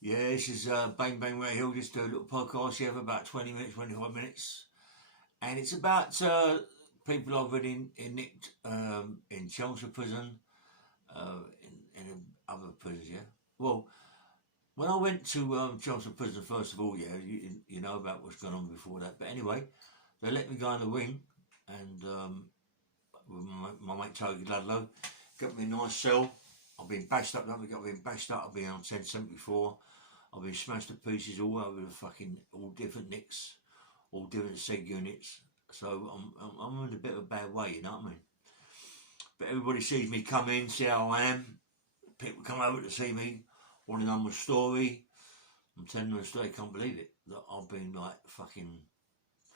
Yeah, this is Bang Bang Ray Hill. Just do a little podcast here for about 20 minutes, 25 minutes. And it's about people I've read in Nick in Chelmsford prison, in other prisons, yeah. Well, when I went to Chelmsford prison, first of all, yeah, you know about what's gone on before that. But anyway, they let me go in the wing and with my mate Toby Ludlow, got me a nice cell. I've been bashed up, I've been bashed up, I've been on 1074. I've been smashed to pieces all over the fucking, all different nicks, all different seg units. So I'm in a bit of a bad way, you know what I mean? But everybody sees me come in, see how I am. People come over to see me, want to know my story. I'm telling them a story, can't believe it. That I've been like fucking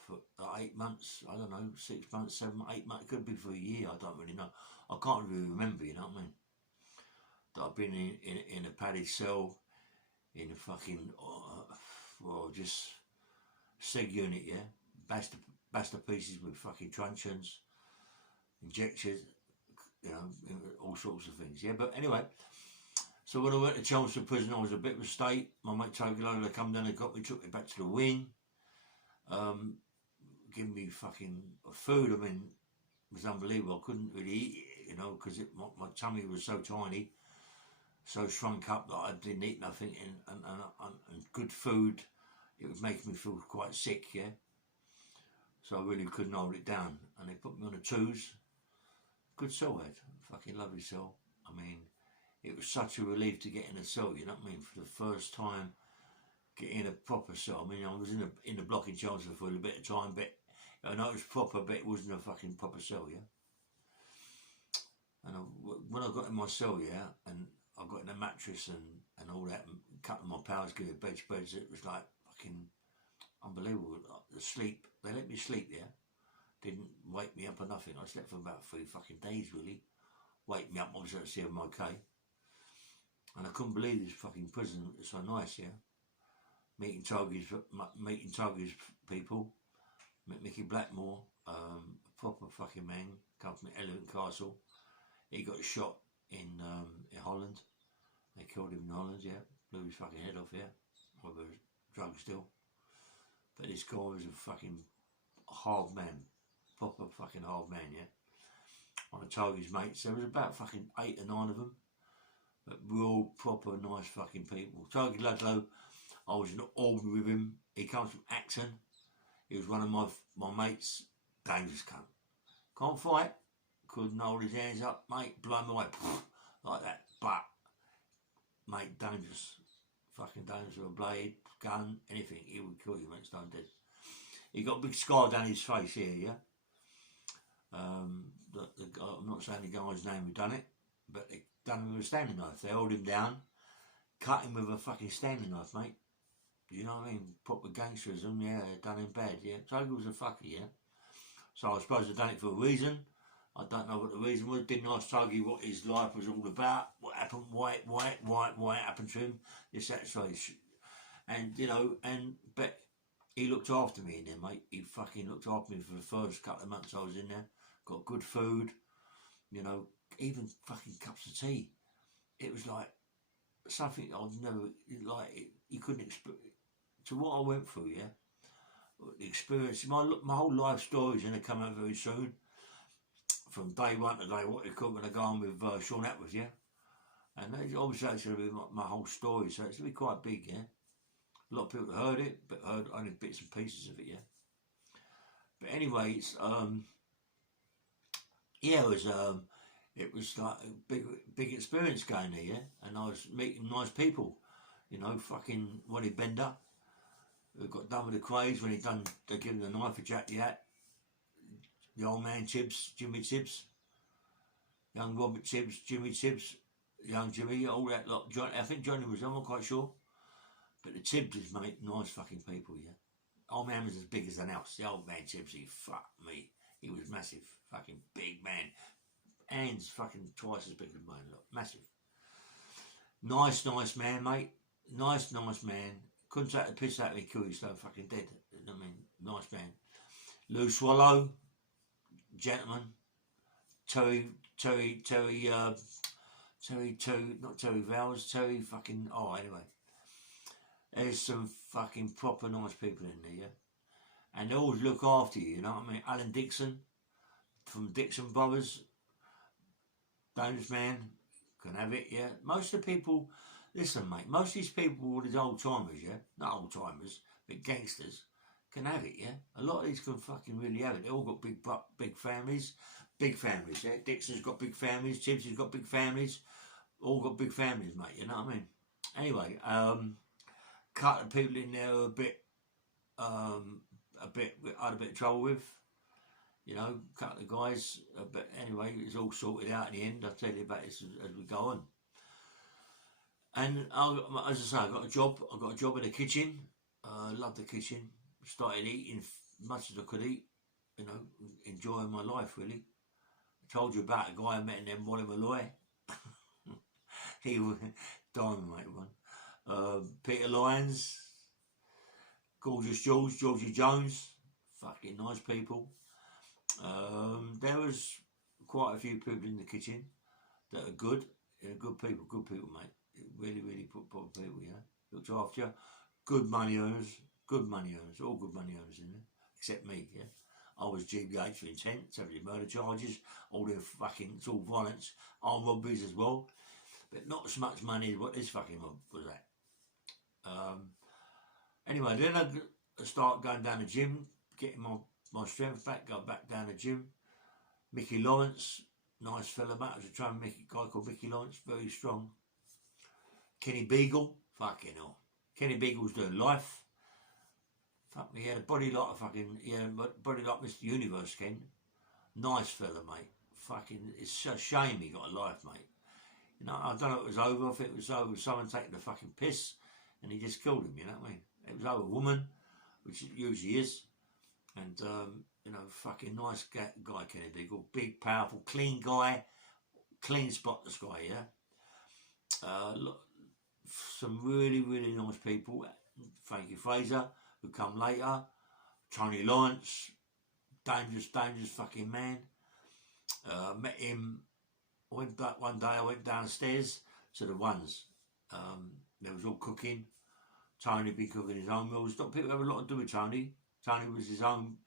for 8 months, I don't know, 6 months, 7, 8 months, it could be for a year, I don't really know. I can't really remember, you know what I mean? That I've been in a padded cell, in a fucking, well, just seg unit, yeah? Bashed to pieces with fucking truncheons, injections, you know, all sorts of things, yeah? But anyway, so when I went to Chelmsford prison, I was a bit of a state. My mate Toby Lola come down and got me, took me back to the wing, giving me fucking food. I mean, it was unbelievable. I couldn't really eat it, you know, because my tummy was so tiny, so shrunk up that I didn't eat nothing, and good food, it was making me feel quite sick, yeah. So I really couldn't hold it down, and they put me on a twos. Good cell, Ed. Fucking lovely cell. I mean, it was such a relief to get in a cell, you know what I mean? For the first time, getting in a proper cell. I mean, I was in the block in Chelmsford for a bit of time, but I know it was proper, but it wasn't a fucking proper cell, yeah. And when I got in my cell, yeah, and I got in a mattress and all that, and cutting my powers, giving beds, it was like fucking unbelievable. The sleep, they let me sleep, yeah. Didn't wake me up or nothing. I slept for about 3 fucking days, really. Wake me up, obviously, to see if I'm okay. And I couldn't believe this fucking prison. It's so nice, yeah. Meeting Togi's people. Met Mickey Blackmore, a proper fucking man, come from Elephant Castle. He got shot in Holland. They killed him in Holland, yeah. Blew his fucking head off, yeah. With a drug still. But this guy was a fucking hard man. Proper fucking hard man, yeah. One of Togi's mates. There was about fucking 8 or 9 of them. But real proper nice fucking people. Togi Ludlow, I was in Albany with him. He comes from Acton. He was one of my mates. Dangerous cunt. Can't fight. Couldn't hold his hands up, mate. Blow him away. Like that. But, mate, dangerous. Fucking dangerous with a blade, gun, anything. He would kill you when it's done dead. He got a big scar down his face here, yeah? I'm not saying the guy's name who done it, but they done him with a standing knife. They held him down, cut him with a fucking standing knife, mate. You know what I mean? Proper gangsterism, yeah, done him bad, yeah. Toby was a fucker, yeah. So I suppose they done it for a reason. I don't know what the reason was. Didn't ask Toby what his life was all about, what happened, why it happened to him, this, that, so. And, you know, but he looked after me in there, mate. He fucking looked after me for the first couple of months I was in there. Got good food, you know, even fucking cups of tea. It was like something I've never, like, you couldn't expect. To what I went through, yeah, the experience, my whole life story is going to come out very soon. From day one to day, what you call when I go on with Sean Atwood, yeah, and obviously that's going to be my whole story, so it's going to be quite big, yeah. A lot of people heard it, but heard only bits and pieces of it, yeah. But anyway, it's yeah, it was like a big experience going there, yeah, and I was meeting nice people, you know, fucking Ronnie Bender, who got done with the craze when they gave him the knife for Jack the Hat, the old man Tibbs, Jimmy Tibbs, young Robert Tibbs, Jimmy Tibbs, young Jimmy, all that lot. I think Johnny was, I'm not quite sure, but the Tibbses, mate, nice fucking people, yeah. Old man was as big as an house. The old man Tibbs, he fucked me. He was massive, fucking big man. Hands fucking twice as big as mine, look, massive. Nice man, mate. Nice man. Couldn't take the piss out of me, kill you, so fucking dead. I mean, nice man. Lou Swallow, gentleman. Terry, not Terry Vowers, Terry fucking, oh, anyway. There's some fucking proper nice people in there, yeah? And they always look after you, you know what I mean? Alan Dixon from Dixon Brothers, Dangerous Man, can have it, yeah? Most of the people, listen, mate, most of these people, all these old timers, yeah? Not old timers, but gangsters, can have it, yeah? A lot of these can fucking really have it. They all got big families. Big families, yeah? Dixon's got big families, Chipsy's got big families, all got big families, mate, you know what I mean? Anyway, cut the people in there I had a bit of trouble with, you know, cut the guys, but anyway, it's all sorted out in the end. I'll tell you about this as we go on. And as I say, I got a job in the kitchen. Loved the kitchen. Started eating as much as I could eat, you know, enjoying my life really. I told you about a guy I met in them, Wally Malloy. He was diamond, mate, one. Peter Lyons, Gorgeous George, Georgie Jones, fucking nice people. There was quite a few people in the kitchen that are good. Good people, mate. Really, really proper people, yeah. Looked after you. Good money earners, all good money earners in there, except me, yeah. I was GBH for intent, 70 murder charges, all the fucking, it's all violence, armed robberies as well, but not as much money as what this fucking mob was at. Anyway, then I start going down the gym, getting my strength back, go back down the gym. Mickey Lawrence, nice fella, mate. I was a trained guy called Mickey Lawrence, very strong. Kenny Beagle, fucking hell. Kenny Beagle's doing life. Fuck me, he had a body like body like Mr. Universe, Ken. Nice fella, mate. Fucking, it's a shame he got a life, mate. You know, I don't know if it was over. I think it was over someone taking the fucking piss and he just killed him, you know what I mean? It was over a woman, which it usually is. And, you know, fucking nice guy, Kenny Beagle. Big, powerful, clean guy. Clean, spotless guy, yeah? Some really, really nice people. Frankie Fraser, who come later. Tony Lawrence. Dangerous fucking man. Met him. One day I went downstairs to the ones. There was all cooking. Tony be cooking his own meals. People have a lot to do with Tony. Tony was his own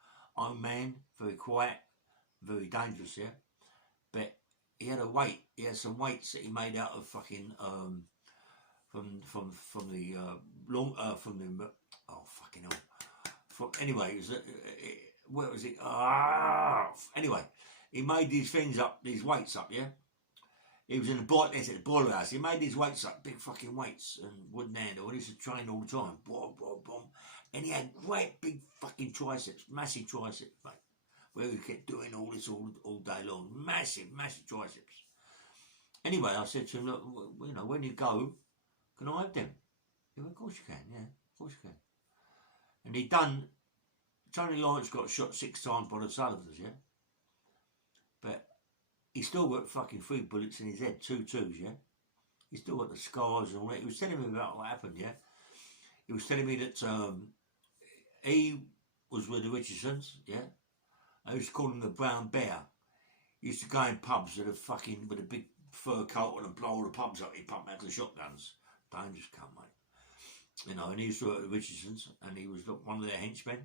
man, very quiet, very dangerous, yeah. But he had he had some weights that he made out of fucking from the fucking hell. Anyway, it was where was it? Anyway, he made these things up, these weights up, yeah. He was in the boiler house. He made these weights up, big fucking weights and wooden handle. And he used to train all the time. Boom, boom, boom. And he had great big fucking triceps, massive triceps, mate. Where he kept doing all this all day long. Massive triceps. Anyway, I said to him, look, you know, when you go, can I have them? He went, of course you can, yeah, of course you can. And Tony Lawrence got shot 6 times by the Sullivans, yeah? But he still got fucking 3 bullets in his head, 2 twos, yeah? He still got the scars and all that. He was telling me about what happened, yeah? He was telling me that he was with the Richardsons, yeah? I used to call him the Brown Bear. He used to go in pubs with a big fur coat and blow all the pubs up. He'd pump out the shotguns. Dangerous cunt, mate. You know, and he used to work at the Richardsons and he was one of their henchmen.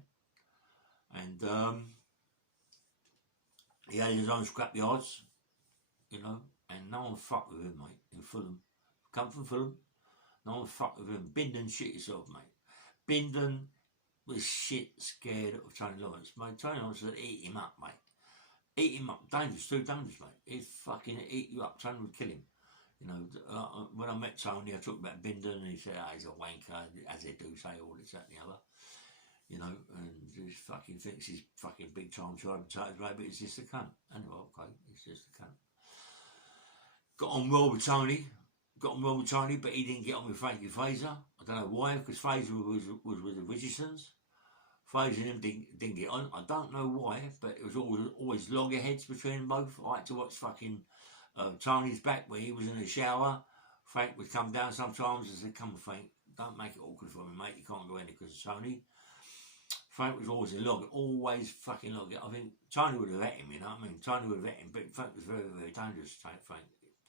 And he had his own scrap yards, you know, and no one fucked with him, mate, in Fulham. Come from Fulham, no one fucked with him. Bindon shit yourself, mate. Bindon was shit scared of Tony Lawrence. Mate, Tony Lawrence would eat him up, mate. Eat him up. Dangerous, too dangerous, mate. He'd fucking eat you up. Tony would kill him. You know, when I met Tony, I talked about Bindon and he said, he's a wanker, as they do say, all this, that and the other. You know, and he fucking thinks he's fucking big time to overtake his way, but he's just a cunt. Anyway, okay, he's just a cunt. Got on well with Tony, but he didn't get on with Frankie Fraser. I don't know why, because Fraser was with the Richardsons. Fraser and him didn't get on. I don't know why, but it was always loggerheads between them both. I had to watch fucking Tony's back when he was in the shower. Frank would come down sometimes and say, come on, Frank, don't make it awkward for me, mate. You can't go in there because of Tony. Frank was always a always fucking log. I think Tony would have hit him, you know what I mean? Tony would have hit him, but Frank was very, very dangerous, Frank.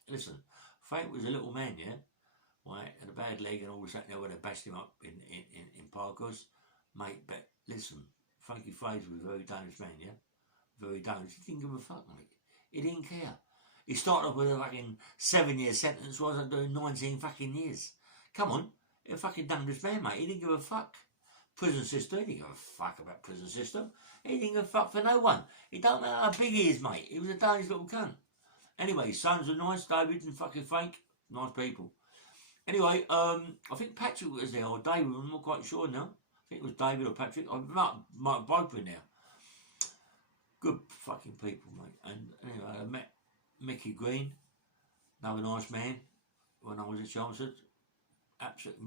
Listen, Frank was a little man, yeah? right, and a bad leg and all this, that, and the other, they bashed him up in Parkers. Mate, but listen, Frankie Fraser was a very dangerous man, yeah? Very dangerous. He didn't give a fuck, mate. He didn't care. He started off with a fucking 7-year sentence, wasn't doing 19 fucking years. Come on, he's a fucking dangerous man, mate. He didn't give a fuck. Prison system, he didn't give a fuck about prison system. He didn't give a fuck for no one. It don't matter how big he is, mate. He was a dangerous little cunt. Anyway, his sons are nice, David and fucking Frank. Nice people. Anyway, I think Patrick was there, or David, I'm not quite sure now. I think it was David or Patrick. I might have both been there. Good fucking people, mate. And anyway, I met Mickey Green, another nice man, when I was at Chelmsford. Absolutely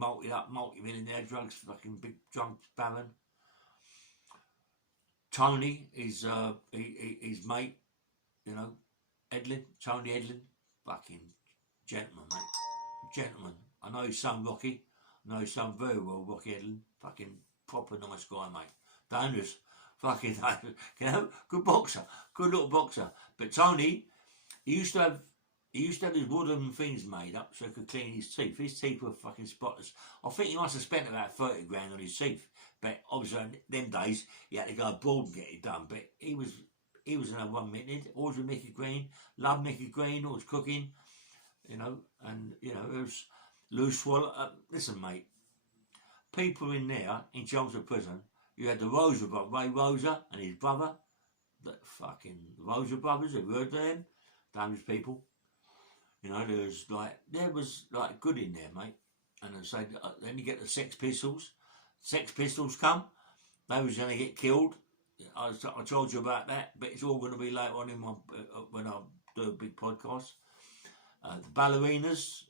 multi-millionaire, drugs, fucking big drunk baron. Tony, his mate, you know, Tony Edlin, fucking gentleman, mate. Gentleman. I know his son Rocky. I know his son very well, Rocky Edlin. Fucking proper nice guy, mate. Dangerous. Fucking dangerous. You know, good boxer. Good little boxer. But Tony, he used to have his wooden things made up so he could clean his teeth. His teeth were fucking spotless. I think he must have spent about 30 grand on his teeth. But obviously in them days he had to go abroad and get it done. But he was another one minute. Always with Mickey Green. Loved Mickey Green, always cooking. You know, and you know, it was loose swallow. Listen, mate. People in there in Chelmsford prison, you had the Rosa brother, Ray Rosa and his brother. The fucking Rosa brothers, have you heard of them? Dangerous people. You know, there was good in there, mate. And I said, then you get the Sex Pistols. Sex Pistols come. They was going to get killed. I told you about that, but it's all going to be later on in my when I do a big podcast. The ballerinas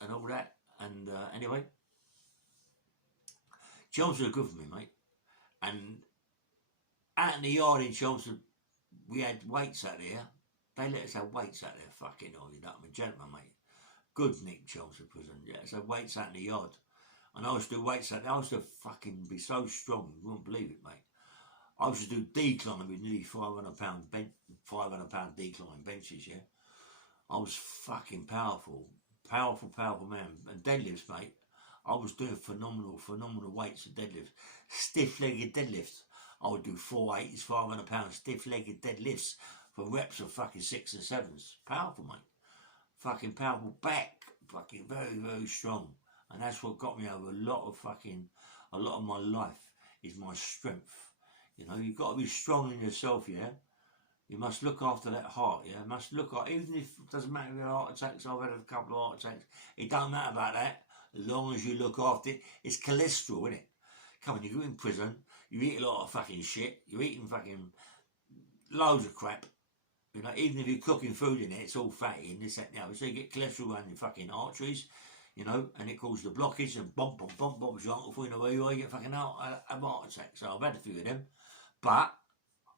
and all that. And anyway, Chelmsford are good for me, mate. And out in the yard in Chelmsford, we had weights out there. They let us have weights out there, fucking hell, you know what I mean, gentlemen, mate. Good Nick Chelmsford prison, yeah, so weights out in the yard. And I used to do weights out there, I used to fucking be so strong, you wouldn't believe it, mate. I used to do decline with nearly 500 pound decline benches, yeah. I was fucking powerful man. And deadlifts, mate, I was doing phenomenal weights of deadlifts. Stiff-legged deadlifts. I would do 480s, 500 pound stiff-legged deadlifts for reps of fucking 6 and 7s. Powerful, mate. Fucking powerful back. Fucking very, very strong. And that's what got me over a lot of my life is my strength. You know, you've got to be strong in yourself, yeah? You must look after that heart, yeah? You must look after, even if it doesn't matter if you have heart attacks, I've had a couple of heart attacks. It don't matter about that. As long as you look after it. It's cholesterol, isn't it? Come on, you go in prison, you eat a lot of fucking shit, you're eating fucking loads of crap. You know, even if you're cooking food in it, it's all fatty and this, that, and the other. So you get cholesterol around your fucking arteries, you know, and it causes the blockage and bump, your uncle for you know where you are, you get fucking heart attack. So I've had a few of them. But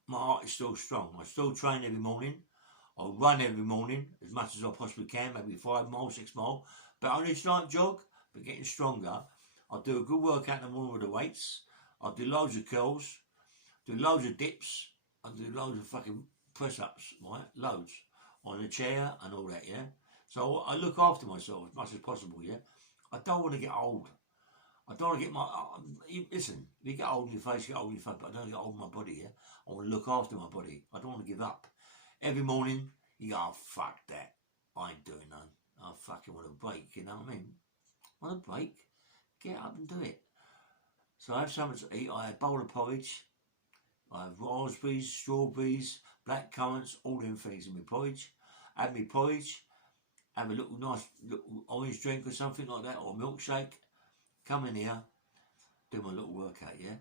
my heart is still strong. I still train every morning. I run every morning as much as I possibly can, maybe 5 miles, 6 miles. But only slight jog, but getting stronger. I do a good workout in the morning with the weights. I do loads of curls, do loads of dips, I do loads of fucking press-ups, right? Loads. On the chair and all that, yeah? So I look after myself as much as possible, yeah? I don't want to get old. I don't want to get my... listen, if you get old in your face, you get old in your face, but I don't want to get old in my body, yeah? I want to look after my body. I don't want to give up. Every morning, you go, oh, fuck that. I ain't doing none. I fucking want a break, you know what I mean? Want a break? Get up and do it. So I have something to eat. I have a bowl of porridge. I have raspberries, strawberries, black currants, all them things in my porridge. Have my porridge. Have a nice little orange drink or something like that, or a milkshake. Come in here, do my little workout, yeah?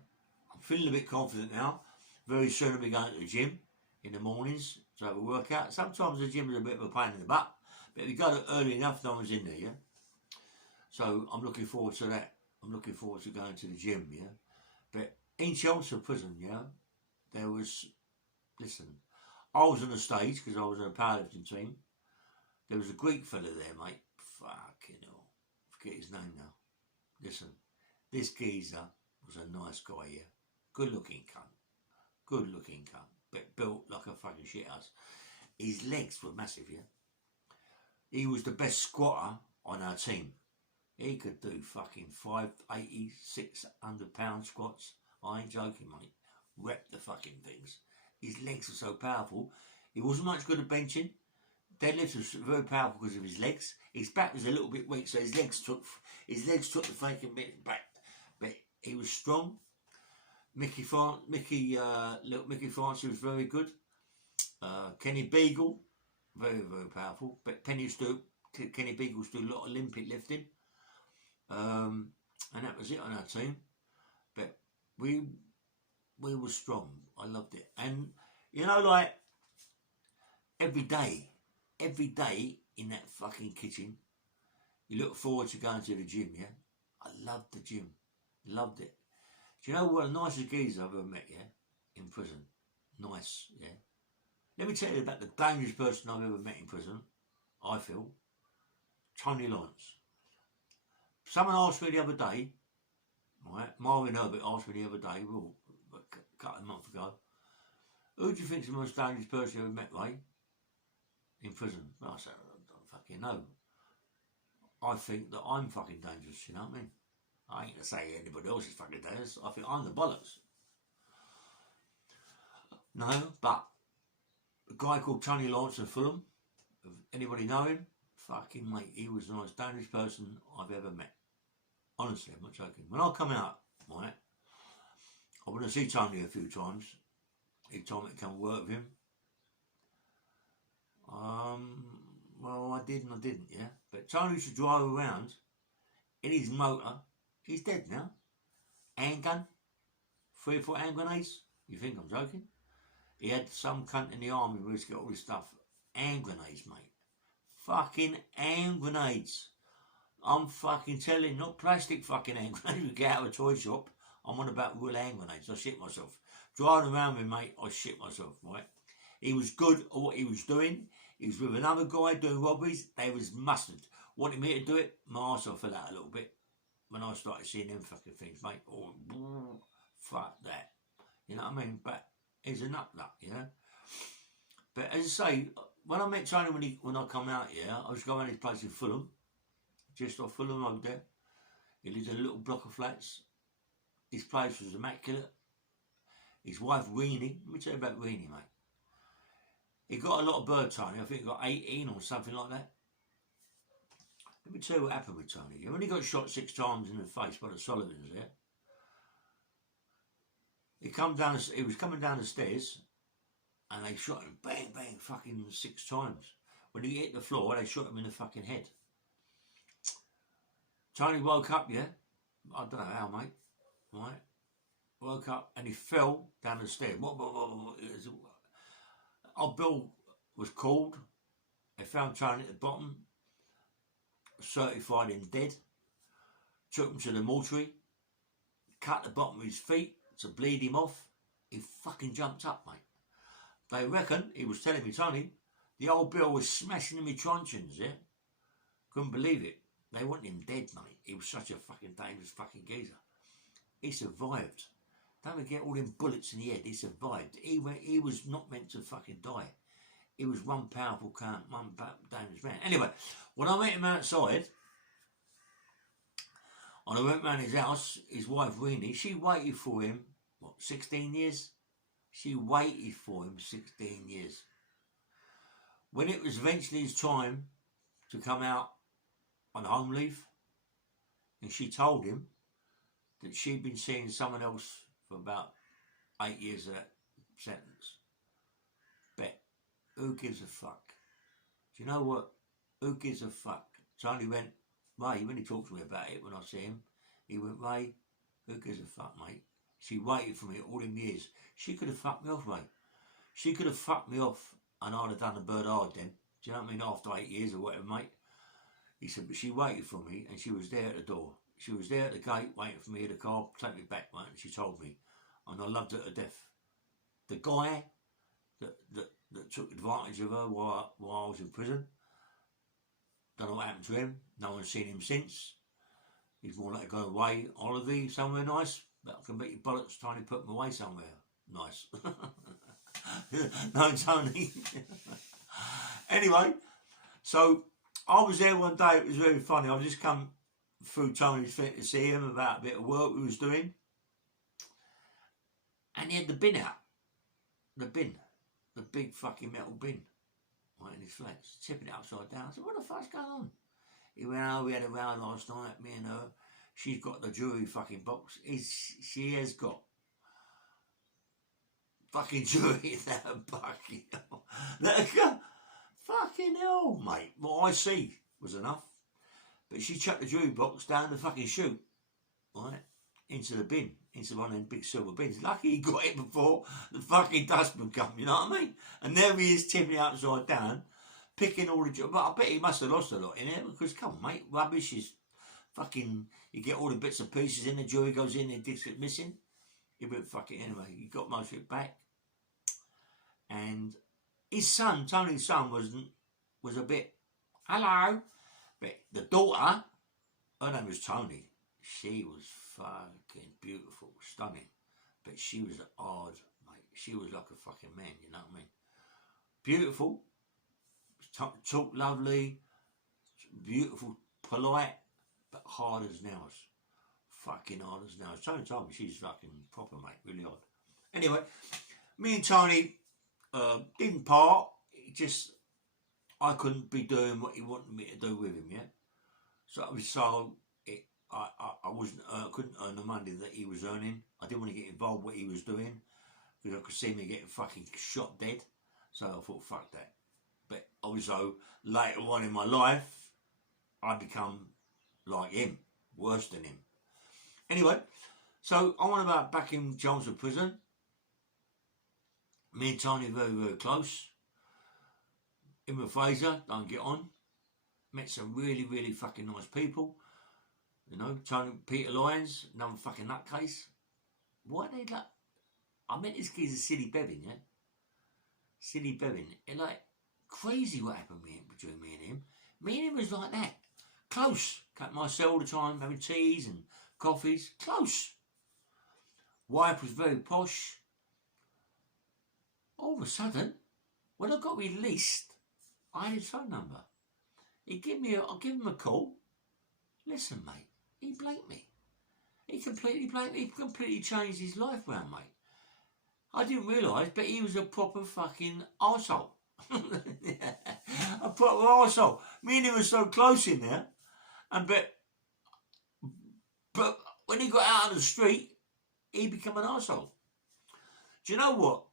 I'm feeling a bit confident now. Very soon I'll be going to the gym in the mornings to have a workout. Sometimes the gym is a bit of a pain in the butt, but if you go early enough, no one's in there, yeah? So I'm looking forward to that. I'm looking forward to going to the gym, yeah? But in Chelmsford prison, yeah, there was, listen, I was on the stage because I was in a powerlifting team. There was a Greek fella there, mate. Fucking hell. Forget his name now. Listen, this geezer was a nice guy, yeah? Good looking cunt. Good looking cunt. But built like a fucking shithouse. His legs were massive, yeah? He was the best squatter on our team. He could do fucking 580, 600 pound squats. I ain't joking, mate. Rep the fucking things. His legs are so powerful. He wasn't much good at benching. Deadlifts was very powerful because of his legs. His back was a little bit weak, so his legs took the fucking bit back. But he was strong. Mickey Francis was very good. Kenny Beagle, very, very powerful. But Kenny Beagle's do a lot of Olympic lifting. And that was it on our team. But we were strong. I loved it. And, you know, like, every day in that fucking kitchen, you look forward to going to the gym, yeah? I loved the gym. Loved it. Do you know what the nicest geezer I've ever met, yeah? In prison. Nice, yeah? Let me tell you about the dangerous person I've ever met in prison, I feel. Tony Lawrence. Someone asked me the other day, right? Marvin Herbert asked me the other day, well, a couple of months ago, who do you think's the most dangerous person you ever met, Ray? In prison? Well, I said, I don't fucking know. I think that I'm fucking dangerous, you know what I mean? I ain't gonna say anybody else is fucking dangerous. I think I'm the bollocks. No, but a guy called Tony Lawrence of Fulham, if anybody know him? Fucking mate, he was the most dangerous person I've ever met. Honestly, I'm not joking. When I come out, right, I went to see Tony a few times. He told me to come work with him. Well, I did and I didn't, yeah. But Tony used to drive around in his motor. He's dead now. Handgun. 3-foot hand grenades. You think I'm joking? He had some cunt in the army who used to get all this stuff. Hand grenades, mate. Fucking hand grenades. I'm fucking telling, not plastic fucking hand grenades. We get out of a toy shop. I'm on about real hand grenades. I shit myself. Driving around with mate, I shit myself, right? He was good at what he was doing. He was with another guy doing robberies. They was mustard. Wanted me to do it. My arse fell out a little bit when I started seeing them fucking things, mate. Oh, fuck that. You know what I mean? But he's a nut, you know? But as I say, when I met Tony when I come out here, I was going to his place in Fulham, just off Fulham Road there. He lived in a little block of flats. His place was immaculate. His wife, Weenie, let me tell you about Weenie, mate. He got a lot of bird, Tony. I think he got 18 or something like that. Let me tell you what happened with Tony. When he got shot 6 times in the face by the Sullivans there, he was coming down the stairs and they shot him bang, bang, fucking 6 times. When he hit the floor, they shot him in the fucking head. Tony woke up, yeah? I don't know how, mate. Right? Woke up and he fell down the stairs. Our bill was called. They found Tony at the bottom, certified him dead. Took him to the mortuary, cut the bottom of his feet to bleed him off. He fucking jumped up, mate. They reckon, he was telling me, Tony, the old bill was smashing in my truncheons, yeah? Couldn't believe it. They want him dead, mate. He was such a fucking dangerous fucking geezer. He survived. Don't forget all them bullets in the head. He survived. He was not meant to fucking die. He was one powerful cunt, one dangerous man. Anyway, when I met him outside, and I went round his house, his wife Weenie, she waited for him, 16 years? She waited for him 16 years. When it was eventually his time to come out on home leave, and she told him that she'd been seeing someone else for about 8 years of that sentence. Bet, who gives a fuck? Do you know what? Who gives a fuck? Tony went, Ray, when he talked to me about it, when I see him, he went, Ray, who gives a fuck, mate? She waited for me all them years. She could have fucked me off, Ray. She could have fucked me off and I'd have done the bird hard then. Do you know what I mean? After 8 years or whatever, mate. He said, but she waited for me and she was there at the door. She was there at the gate waiting for me in the car, take me back, mate, and she told me. And I loved her to death. The guy that took advantage of her while I was in prison, don't know what happened to him. No one's seen him since. He's more like going away holiday somewhere nice. But I can bet your bollocks trying to put him away somewhere nice. No, Tony. Anyway, so I was there one day. It was very funny. I just come through Tony's thing to see him about a bit of work we was doing. And he had the bin out. The bin. The big fucking metal bin. Right in his flats. Tipping it upside down. I said, what the fuck's going on? He went, oh, we had a row last night, me and her. She's got the jewellery fucking box. She has got fucking jewellery in that fucking hell. Fucking hell, mate. What I see was enough. But she chucked the jewellery box down the fucking chute, right, into the bin, into one of them big silver bins. Lucky he got it before the fucking dustman come, you know what I mean? And there he is tipping it upside down, picking all the jewellery. But I bet he must have lost a lot in it, because, come on, mate, rubbish is fucking, you get all the bits and pieces in, the jewellery goes in, and discs get missing. He went, fuck it anyway. He got most of it back. And his son, Tony's son, was a bit, hello. But the daughter, her name was Tony. She was fucking beautiful, stunning. But she was hard, mate. She was like a fucking man, you know what I mean? Beautiful, talk lovely, beautiful, polite, but hard as nails. Fucking hard as nails. Tony told me she's fucking proper, mate, really hard. Anyway, me and Tony didn't part. I couldn't be doing what he wanted me to do with him, yeah. So I wasn't, couldn't earn the money that he was earning. I didn't want to get involved with what he was doing, because I could see me getting fucking shot dead. So I thought, fuck that. But also later on in my life, I become like him, worse than him. Anyway, so I went about back in Chelmsford prison. Me and Tony very, very close. Him and Fraser don't get on. Met some really, really fucking nice people. You know, Tony, Peter Lyons, another fucking nutcase. Why they like? I met this kid's a silly Bevan, yeah? Silly Bevan. It's like crazy what happened between me and him. Me and him was like that. Close. Cut my cell all the time, having teas and coffees. Close. Wife was very posh. All of a sudden, when I got released, I had his phone number. I'll give him a call. Listen, mate, he blanked me. He completely changed his life round, mate. I didn't realise, but he was a proper fucking arsehole. A proper arsehole. Me and him were so close in there, but when he got out on the street, he became an arsehole. Do you know what?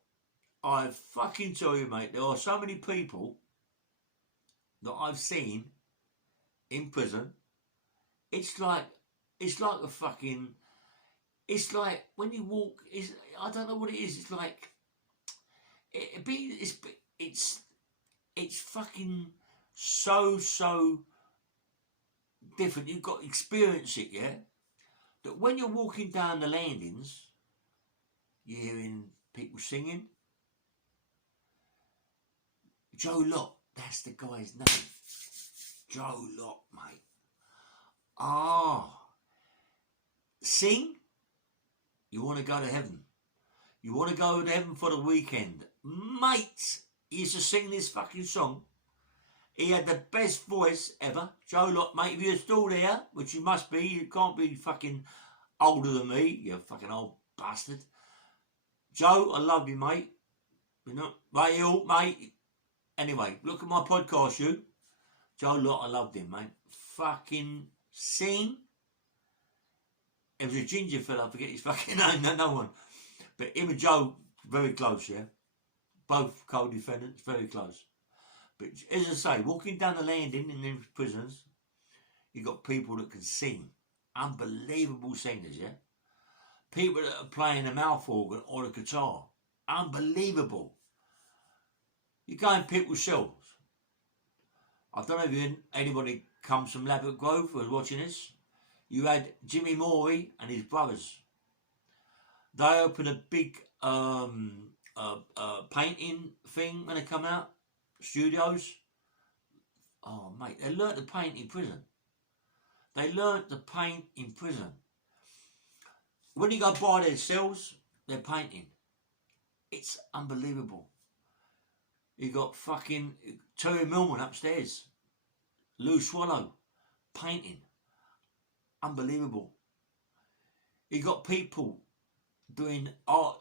I fucking tell you, mate, there are so many people that I've seen in prison. It's like a fucking, it's like when you walk, I don't know what it is. It's like it's fucking so different. You've got to experience it, yeah. That when you're walking down the landings, you're hearing people singing. Joe Lott, that's the guy's name. Joe Lott, mate. Sing? You want to go to heaven. You want to go to heaven for the weekend. Mate, he used to sing this fucking song. He had the best voice ever. Joe Lott, mate, if you're still there, which you must be, you can't be fucking older than me, you fucking old bastard. Joe, I love you, mate. You know, right, you, mate. Anyway, look at my podcast, you. Joe Lott, I loved him, mate. Fucking sing. It was a ginger fella, I forget his fucking name, no one. But him and Joe, very close, yeah. Both co-defendants, very close. But as I say, walking down the landing in these prisons, you got people that can sing. Unbelievable singers, yeah. People that are playing a mouth organ or a guitar. Unbelievable. You go in people's cells. I don't know if anybody comes from Labatt Grove who was watching this. You had Jimmy Morey and his brothers. They opened a big painting thing when they come out. Studios. Oh, mate, they learnt to paint in prison. They learnt to paint in prison. When you go by their cells, they're painting. It's unbelievable. You got fucking Terry Millman upstairs. Lou Swallow painting. Unbelievable. You got people doing art,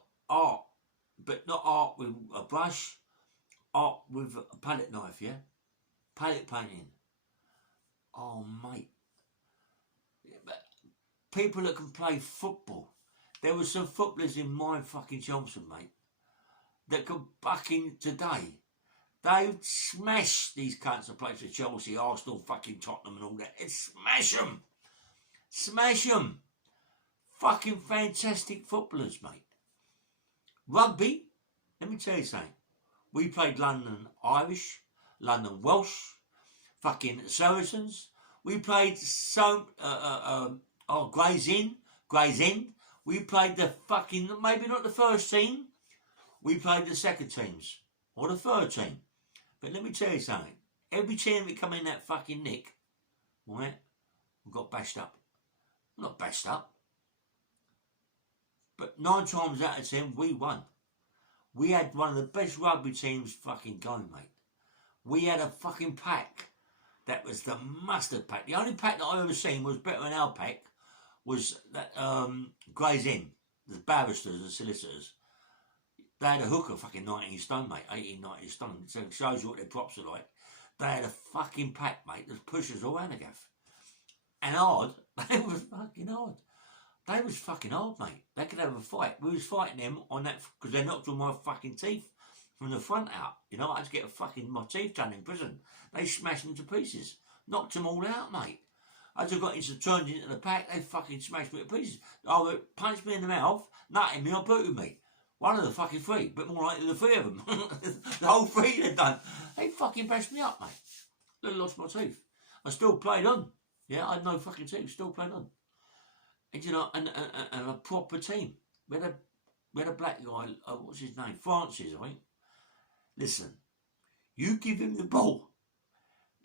but not art with a brush, art with a palette knife, yeah? Palette painting. Oh, mate. People that can play football. There were some footballers in my fucking Chelmsford, mate, that could fucking today. They would smash these cunts that play for Chelsea, Arsenal, fucking Tottenham and all that. And smash them. Smash them. Fucking fantastic footballers, mate. Rugby, let me tell you something. We played London Irish, London Welsh, fucking Saracens. We played Gray's End. We played the fucking, maybe not the first team. We played the second teams or the third team. But let me tell you something. Every team that come in that fucking nick, right, we got bashed up. Not bashed up. But 9 times out of 10, we won. We had one of the best rugby teams fucking going, mate. We had a fucking pack that was the mustard pack. The only pack that I ever seen was better than our pack was that Gray's Inn, the barristers and solicitors. They had a hooker fucking 19 stone, mate, 18, 19 stone. So it shows you what their props are like. They had a fucking pack, mate, that pushes all around the gaff. And hard, they was fucking hard. They was fucking hard, mate. They could have a fight. We was fighting them on that because they knocked all my fucking teeth from the front out. You know, I had to get my teeth done in prison. They smashed them to pieces. Knocked them all out, mate. As I got turned into the pack, they fucking smashed me to pieces. Oh, they punched me in the mouth, nutting me or booted me. One of the fucking 3, but more likely the 3 of them. The whole 3 they'd done. They fucking bashed me up, mate. They lost my teeth. I still played on. Yeah, I had no fucking teeth, still played on. And you know, and a proper team. We had a black guy, what's his name? Francis, I think. Listen, you give him the ball.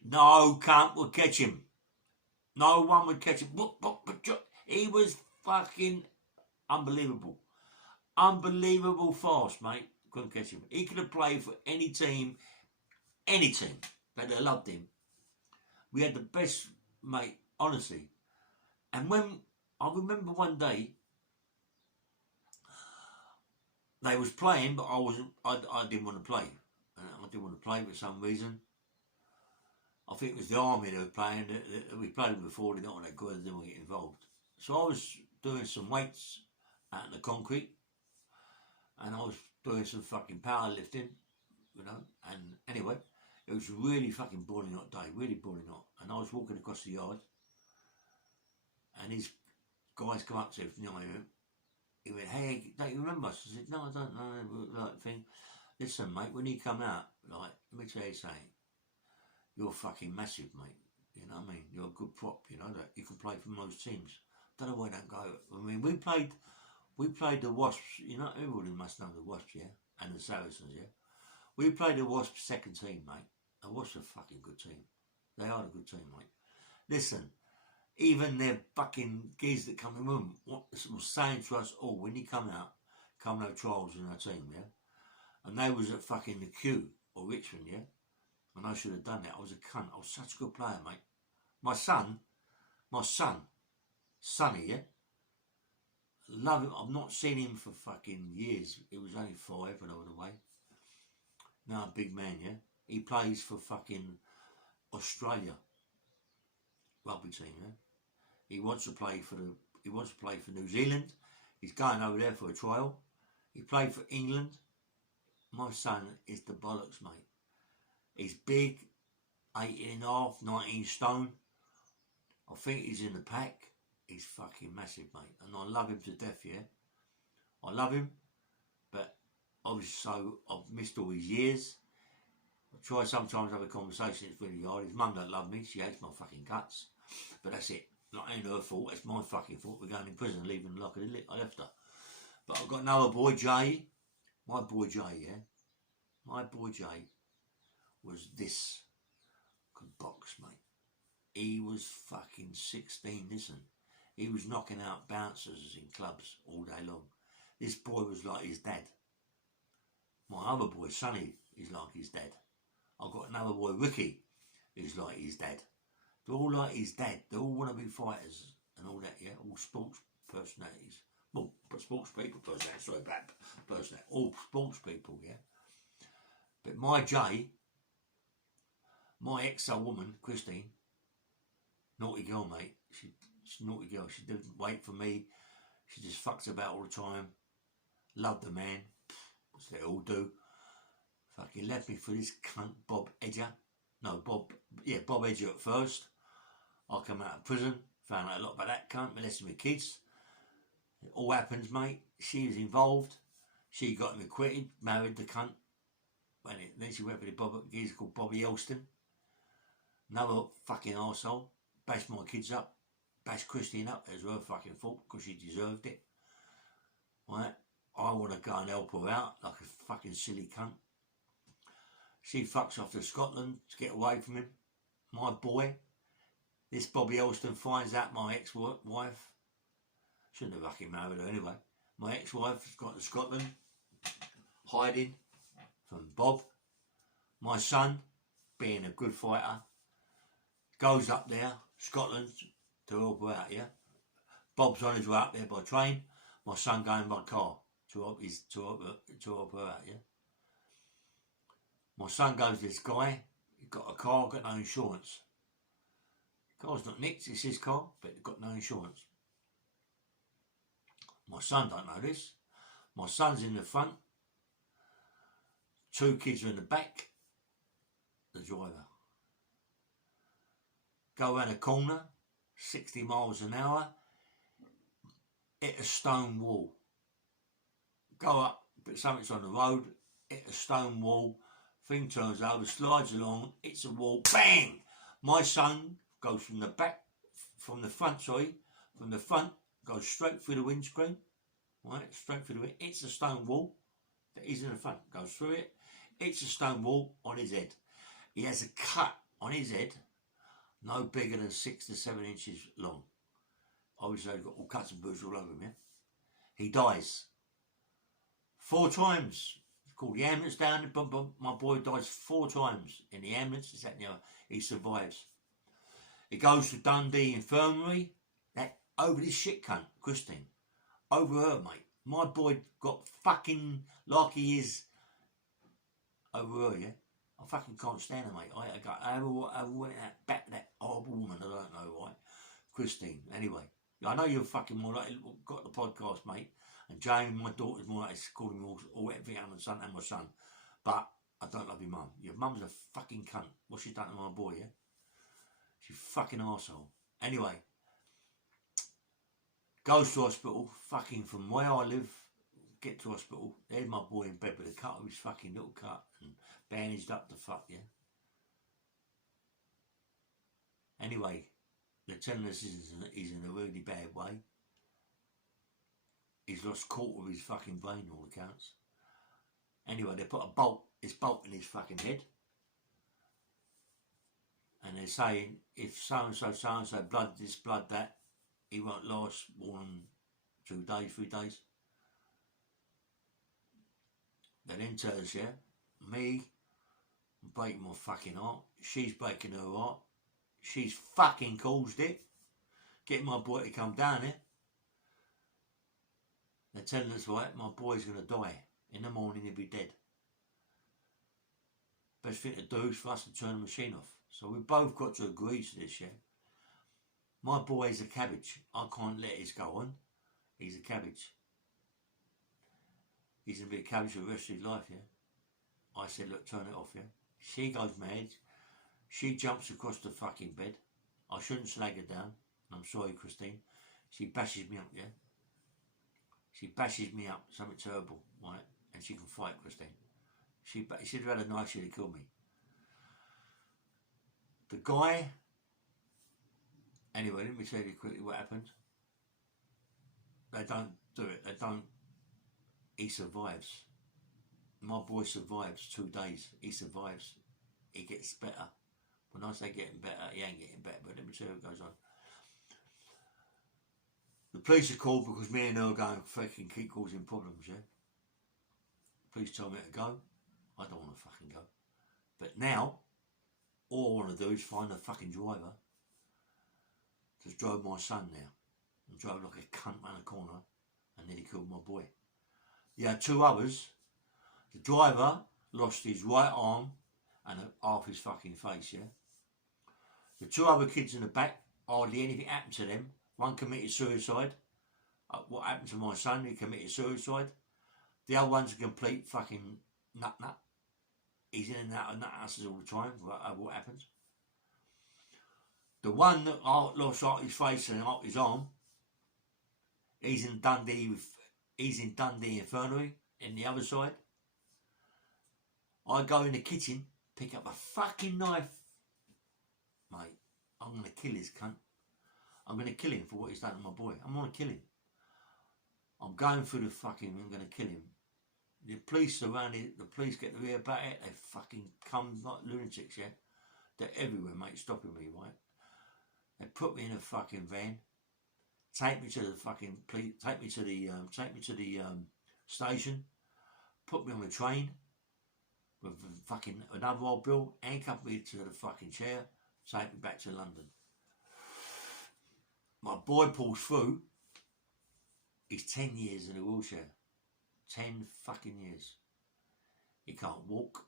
No cunt would catch him. No one would catch him. He was fucking unbelievable. Unbelievable fast, mate. Couldn't catch him. He could have played for any team, but they loved him. We had the best, mate, honestly. And when I remember one day they was playing, but I didn't want to play. I didn't want to play for some reason. I think it was the army they were playing. We played them before. They're not that good. They didn't get involved. So I was doing some weights out in the concrete, and I was doing some fucking powerlifting, you know. And anyway, it was really fucking boiling hot day, really boiling hot. And I was walking across the yard, and these guys come up to me from the area. He went, "Hey, don't you remember us?" I said, "No, I don't know." Like thing. Listen, mate, when you come out, like, let me tell you something. You're fucking massive, mate. You know what I mean? You're a good prop, you know, that you can play for most teams. Don't know why don't go. I mean, we played the Wasps, you know, everybody must know the Wasps, yeah? And the Saracens, yeah? We played the Wasps second team, mate. The Wasps are a fucking good team. They are a good team, mate. Listen, even their fucking geese that come in the room was saying to us, "Oh, when you come out, come have trials in our team, yeah?" And they was at fucking the Q or Richmond, yeah? And I should have done that. I was a cunt. I was such a good player, mate. My son, Sonny, yeah? Love him. I've not seen him for fucking years. He was only 5 when I was away. Now a big man, yeah? He plays for fucking Australia rugby team, yeah? He wants to play for New Zealand. He's going over there for a trial. He played for England. My son is the bollocks, mate. He's big, 18.5, 19 stone. I think he's in the pack. He's fucking massive, mate. And I love him to death, yeah? I love him, but obviously, so I've missed all his years. I try sometimes to have a conversation, it's really hard. His mum don't love me, she hates my fucking guts. But that's it. Not ain't her fault, it's my fucking fault. We're going in prison, leaving like I left her. But I've got another boy, Jay. My boy Jay, yeah? My boy Jay was this. Could box, mate. He was fucking 16, listen. He was knocking out bouncers in clubs all day long. This boy was like his dad. My other boy, Sonny, is like his dad. I've got another boy, Ricky, who's like his dad. They're all like his dad. They all want to be fighters and all that, yeah, all sports personalities. Well, sports people, personalities, sorry, bad personality, all sports people, yeah. But my Jay, my ex-old woman, Christine, naughty girl, mate. She's a naughty girl. She didn't wait for me. She just fucks about all the time. Loved the man. What's they all do? Fucking left me for this cunt, Bob Edger. No, Bob Edger at first. I come out of prison, found out a lot about that cunt, molesting my kids. It all happens, mate. She was involved. She got him acquitted, married the cunt. Then she went for the geezer called Bobby Elston. Another fucking arsehole. Bashed my kids up. Bashed Christine up. It was her fucking fault because she deserved it. Right? I want to go and help her out like a fucking silly cunt. She fucks off to Scotland to get away from him. My boy, this Bobby Elston, finds out my ex-wife. Shouldn't have fucking married her anyway. My ex-wife has gone to Scotland, hiding from Bob. My son, being a good fighter, goes up there, Scotland, to help her out, yeah? Bob's on his way up there by train. My son going by car to help her out, yeah? My son goes to this guy. He's got a car, got no insurance. The car's not nicked, it's his car, but he's got no insurance. My son don't know this. My son's in the front. 2 kids are in the back. The driver. Go around a corner, 60 miles an hour, hit a stone wall. Go up, but something's on the road, hit a stone wall, thing turns over, slides along, hits a wall, bang! My son goes from the front, goes straight through the windscreen, right, straight through the wind, hits a stone wall, that he's in the front, goes through it, hits a stone wall on his head. He has a cut on his head, no bigger than 6 to 7 inches long. Obviously, he's got all cuts and bruises all over him, yeah? He dies 4 times. It's called the ambulance down. My boy dies 4 times in the ambulance. He survives. He goes to Dundee Infirmary. Over this shit cunt, Christine. Over her, mate. My boy got fucking like he is over her, yeah? I fucking can't stand her, mate. I went back to that horrible woman, I don't know why. Christine. Anyway, I know you're fucking more like got the podcast, mate. And Jane, my daughter's more like calling me all everything and my son. But I don't love your mum. Your mum's a fucking cunt. What she done to my boy, yeah? She's a fucking arsehole. Anyway, goes to hospital, fucking from where I live, get to hospital. There's my boy in bed with a cut of his fucking little cut and bandaged up the fuck, yeah? Anyway, they're telling us he's in a really bad way. He's lost 1/4 of his fucking brain, all accounts. Anyway, they put this bolt in his fucking head. And they're saying, if so-and-so, blood this, blood that, he won't last more than 2 days, 3 days. They then tell us, yeah, me, I'm breaking my fucking heart. She's breaking her heart. She's fucking caused it. Getting my boy to come down here. They're telling us, right, my boy's going to die. In the morning he'll be dead. Best thing to do is for us to turn the machine off. So we've both got to agree to this, yeah. My boy's a cabbage. I can't let this go on. He's a cabbage. He's going to be a cabbage for the rest of his life, yeah. I said, look, turn it off, yeah. She goes mad. She jumps across the fucking bed. I shouldn't slag her down. I'm sorry, Christine. She bashes me up, yeah. She bashes me up, something terrible, right? And she can fight, Christine. She'd rather nice she'd have killed me. The guy, anyway, let me tell you quickly what happened. They don't do it. He survives. My boy survives 2 days. He survives. He gets better. When I say getting better, he ain't getting better, but let me tell you what goes on. The police are called because me and her are going fucking keep causing problems, yeah? Police told me to go. I don't want to fucking go. But now, all I want to do is find a fucking driver to drive my son now. and drove like a cunt round the corner and nearly killed my boy. Yeah, 2 others. The driver lost his right arm and half his fucking face, yeah. The 2 other kids in the back, hardly anything happened to them. One committed suicide. What happened to my son? He committed suicide. The other one's a complete fucking nut. He's in and out of nut houses all the time. What happens? The one that lost half his face and half his arm, he's in Dundee Infirmary in the other side. I go in the kitchen, pick up a fucking knife. Mate, I'm going to kill his cunt. I'm going to kill him for what he's done to my boy. I'm going to kill him. I'm going through the fucking, I'm going to kill him. The police around it, the police get to hear about it, they fucking come like lunatics, yeah? They're everywhere, mate, stopping me, right? They put me in a fucking van, take me to the fucking police, take me to the station, put me on the train with fucking another old bill, handcuff me to the fucking chair, take me back to London. My boy pulls through. He's 10 years in a wheelchair. 10 fucking years. He can't walk.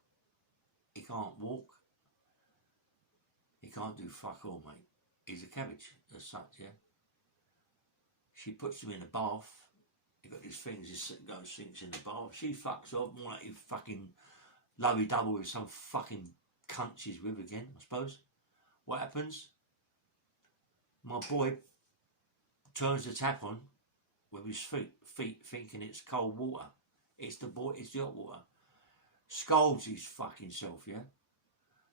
He can't walk. He can't do fuck all, mate. He's a cabbage as such, yeah. She puts him in a bath. He got these things, he goes sinks in the bath. She fucks off more like he fucking lovey double with some fucking cunt she's with again, I suppose. What happens? My boy turns the tap on with his feet thinking it's cold water. It's the hot water. Scolds his fucking self, yeah?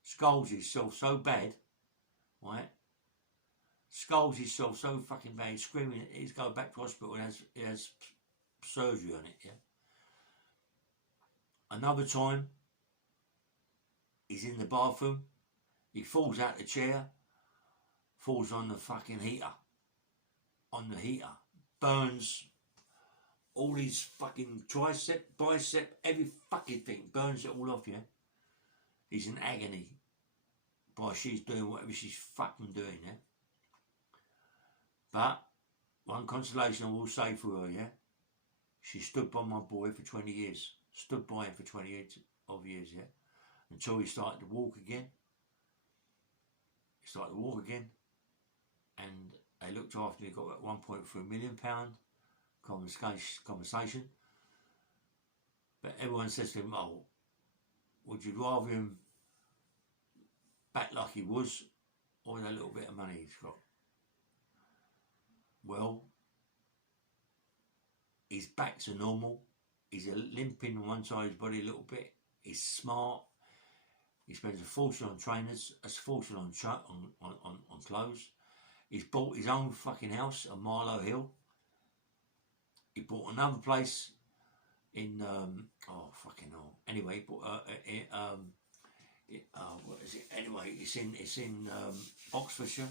Scolds himself so bad, right? Scolds himself so fucking bad, he's screaming, he's going back to hospital and he has surgery on it, yeah? Another time, he's in the bathroom, he falls out the chair, falls on the fucking heater. On the heater. Burns all his fucking tricep, bicep, every fucking thing. Burns it all off, yeah? He's in agony. While she's doing whatever she's fucking doing, yeah? But, one consolation I will say for her, yeah? She stood by my boy for 20 years. Stood by him for 20 years, yeah? Until he started to walk again. He started to walk again. And they looked after me, got about £1.3 million conversation. But everyone says to him, oh, would you rather him back like he was, or with a little bit of money he's got? Well, his back's are normal. He's limping on one side of his body a little bit. He's smart. He spends a fortune on trainers, a fortune on clothes. He's bought his own fucking house on Marlow Hill. He bought another place in oh fucking hell. Anyway, he bought what is it? Anyway, it's in Oxfordshire.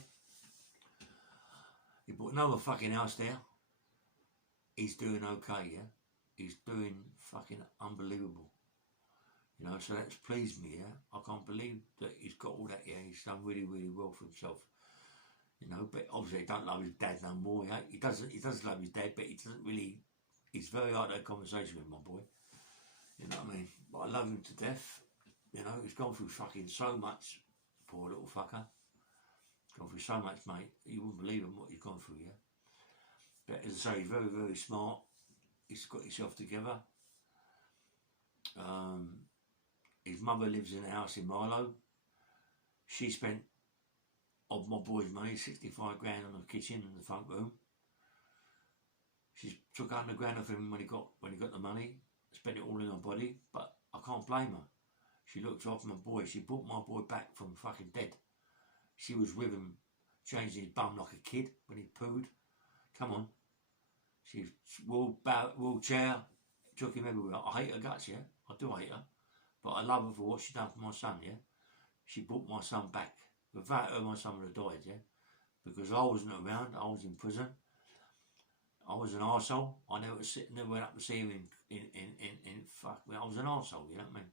He bought another fucking house there. He's doing okay, yeah. He's doing fucking unbelievable. You know, so that's pleased me, yeah. I can't believe that he's got all that, yeah. He's done really, really well for himself. You know, but obviously he don't love his dad no more. Yeah? He does love his dad, but he doesn't really. It's very hard to have a conversation with my boy. You know what I mean? But I love him to death. You know, he's gone through fucking so much. Poor little fucker. He's gone through so much, mate. You wouldn't believe him what he's gone through, yeah. But as I say, he's very, very smart. He's got himself together. His mother lives in a house in Marlow. She spent of my boy's money, 65 grand on the kitchen and the front room. She took 100 grand off him when he got the money, spent it all in her body, but I can't blame her. She looked after my boy. She brought my boy back from fucking dead. She was with him, changing his bum like a kid when he pooed. Come on. She wheelchair, took him everywhere. I hate her guts, yeah. I do hate her. But I love her for what she done for my son, yeah. She brought my son back. Without her, my son would have died, yeah? Because I wasn't around, I was in prison. I was an arsehole. I never went up to see him in fuck. I was an arsehole, you know what I mean?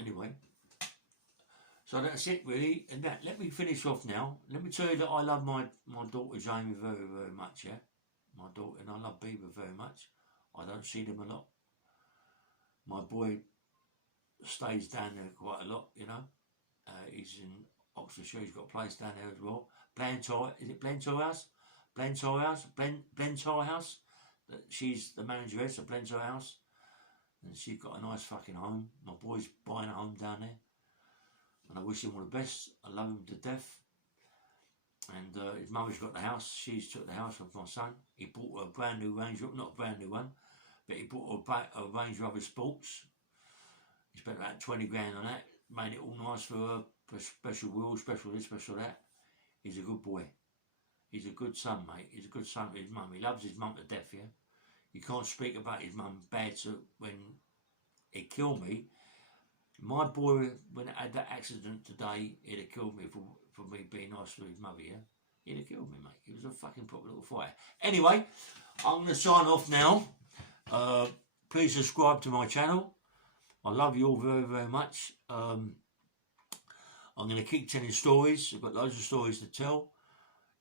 Anyway, So that's it really, and that, let me finish off now. Let me tell you that I love my daughter Jamie very, very much, yeah. My daughter, and I love Beaver very much. I don't see them a lot. My boy stays down there quite a lot, you know. He's in Oxfordshire, he's got a place down there as well. Blantyre, is it Blantyre House? Blantyre House? Blantyre House? She's the manageress of Blantyre House. And she's got a nice fucking home. My boy's buying a home down there. And I wish him all the best. I love him to death. And his mother's got the house. She's took the house off my son. He bought a brand new Range Rover, not a brand new one, but he bought a Range Rover Sports. He spent about 20 grand on that. Made it all nice for her. Special wheels, special this, special that. He's a good boy. He's a good son, mate. He's a good son to his mum. He loves his mum to death, yeah? You can't speak about his mum bad, so when it killed me. My boy, when it had that accident today, he'd have killed me for me being nice to his mother, yeah? He'd have killed me, mate. He was a fucking proper little fighter. Anyway, I'm going to sign off now. Please subscribe to my channel. I love you all very, very much. I'm going to keep telling stories. I've got loads of stories to tell.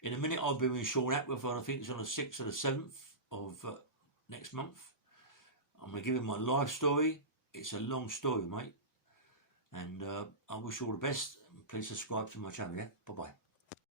In a minute, I'll be with Sean Atworth. I think it's on the 6th or the 7th of next month. I'm going to give him my life story. It's a long story, mate. And I wish you all the best. Please subscribe to my channel, yeah? Bye-bye.